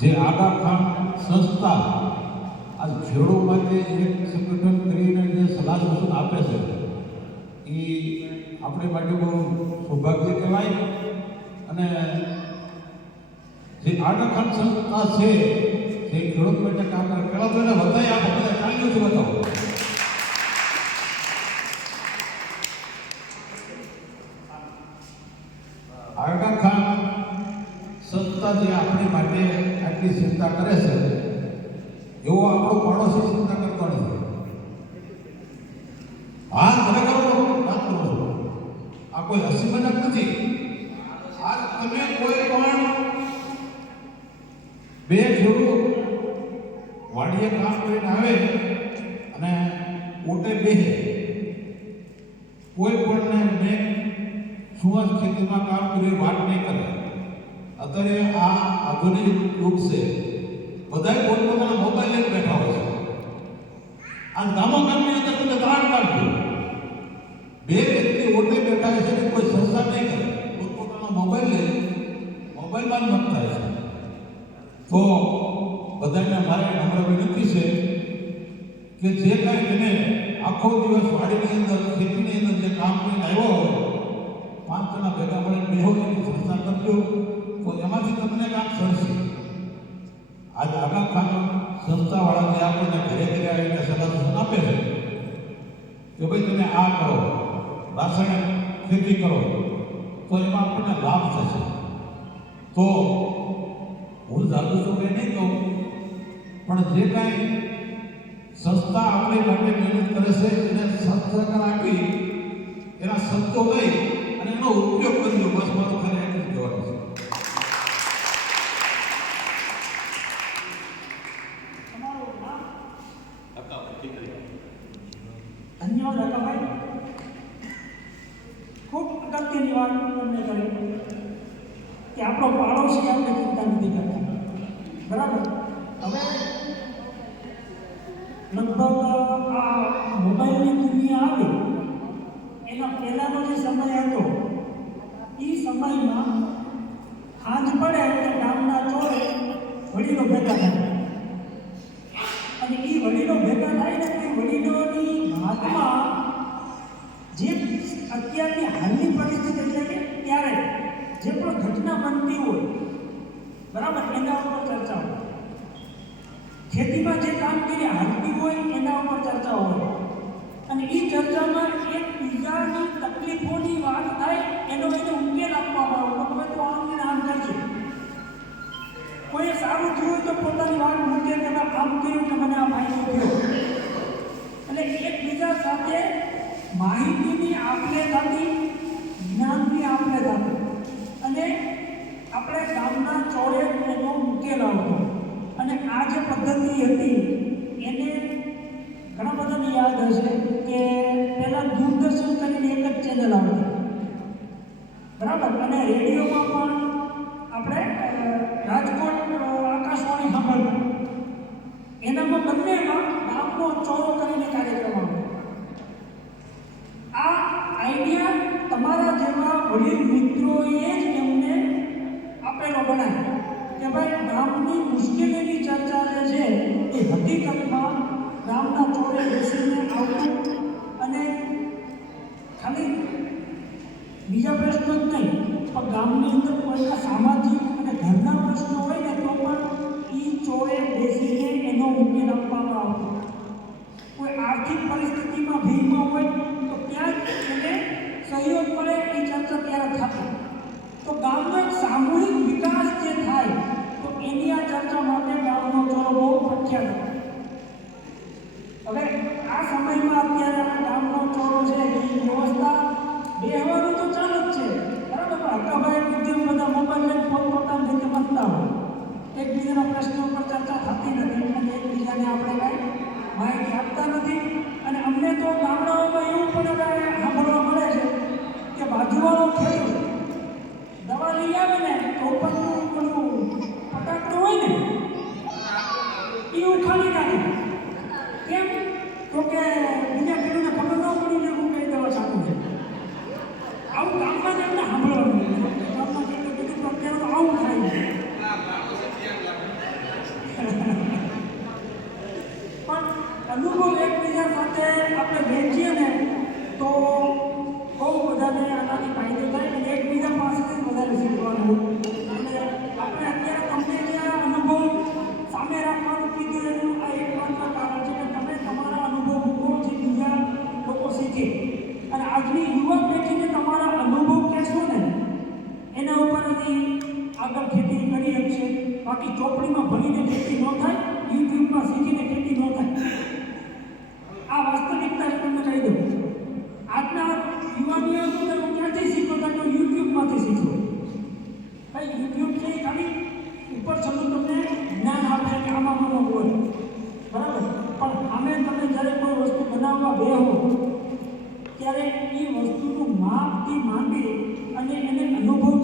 જે આડા ખાન સંસ્થા આ ખેડૂત માટે એક સંગઠન કરીને જે સલાહ સૂચન આપે છે, એ આપણે માટે બહુ સૌભાગ્ય કહેવાય. અને જે આડા ખાંડ સંસ્થા છે, જે ખેડૂત માટે કામ કરે. પહેલાં તો એને વધારે આ બધા ચાલ્યું બતાવો આગા સંસ્થા જે માટે આટલી ચિંતા કરે છે? એવો આપણો પાડોશી ચિંતા કરતો નથી. હા ખરેખર વાત કરું. આ કોઈ હસી મજાક નથી. આ તમે કોઈ પણ બે ખેડૂત વાડીએ કામ કરીને આવે અને પોતે બેસે. કોઈ પણ મેં સુવાસ ખેતીમાં કામ અત્યારે આ આધુનિક યુગ છે, બધાય પોતપોતાના મોબાઈલ લઈને બેઠા હોય છે. આ ગામો ગામની અંદર તમને ત્રણ કાઢજો બે વ્યક્તિ ઓટે બેઠા છે ને કોઈ સંસ્થા નહીં કરે. પોતપોતાનો મોબાઈલ લઈ મોબાઈલમાં જ મત થાય છે. તો બધાને મારે નમ્ર વિનંતી છે કે જે કાંઈ તમે આખો દિવસ વાડીની અંદર, ખેતીની અંદર જે કામ કરીને આવ્યો હોય, પાંચ જણા ભેગા મળીને બેહો એની સંસ્થા કરજો. તમને કાંક સરશે આજ સંસ્થાવાળા જે આપણને ઘરે ઘરે આવીને સલાહ આપે છે કે ભાઈ તમે આ કરો, રાસાયણિક ખેતી કરો, તો એમાં આપણને લાભ થશે. તો હું જાદુ તો કંઈ નહીં કહું પણ જે કાંઈ સંસ્થા આપણી માટે મહેનત કરે છે, એને સંસ્થા આપી, એના શબ્દો લઈ અને એનો ઉપયોગ કરજો બસ મારું ખાલી એટલું જ કહેવાનું છે તમારું નામ ધન્યવાદ, કાકાભાઈ. ખૂબ અગત્યની વાત તમને કરી કે આપણો પાડોશી આપણે ચિંતા નથી કરતા. બરાબર? હવે લગભગ આ મોબાઈલની દુનિયા આવી. એના પહેલાંનો જે સમય હતો, એ સમયમાં અત્યારની હાલની પરિસ્થિતિ એટલે કે ત્યારે જે પણ ઘટના બનતી હોય, બરાબર, એના ઉપર ચર્ચા હોય. ખેતીમાં જે કામગીરી હાલતી હોય, એના ઉપર ચર્ચા હોય. અને એ ચર્ચામાં એક બીજાની તકલીફોની વાત થાય, એનો એને ઉકેલ આપવામાં આવે. તો તમે તો આમ નામ કરજો કોઈ સારું થયું તો પોતાની વાત મૂકે કે મેં આમ કર્યું કે મને આ ફાયદો થયો એટલે એકબીજા સાથે માહિતીની આપલે થતી જ્ઞાનની આપણે થતી અને આપણે ગામના ચોરે એનો મૂકેલા હતો. અને આ જે પદ્ધતિ હતી, એને ઘણા બધાને યાદ હશે કે પહેલાં દૂરદર્શન કરીને એક જ ચેનલ આવતી. બરાબર? અને રેડિયોમાં પણ આપણે રાજકોટ આકાશવાણી સાંભળતા. એનામાં બંનેમાં ગામનો ચોરો કરીને ત્યારે થશે તો ગામનો એક સામૂહિક વિકાસ જે થાય, તો એની આ ચર્ચા માટે ગામનો ચોરો બહુ પ્રખ્યાત હવે આ સમયમાં અત્યારે આ ગામનો ચોરો છે, એ વ્યવસ્થા બેહવાનું તો ચાલુ જ છે. બરાબર, પણ હકાભાઈ ઉદ્યોગ બધા મોબાઈલ લઈને પોતપોતાની રીતે બનતા હોય એકબીજાના પ્રશ્નો પર ચર્ચા થતી નથી, અને એકબીજાને આપણે કાંઈ માહિતી આપતા નથી. ભાઈ ઉપયોગ છે એ ઉપર છતું તમને જ્ઞાન આપે કે આમાં મને હોય. બરાબર? પણ અમે તમે જ્યારે કોઈ વસ્તુ બનાવવા બે હો, ત્યારે એ વસ્તુનું માપ માપથી માંડી અને એને અનુભવ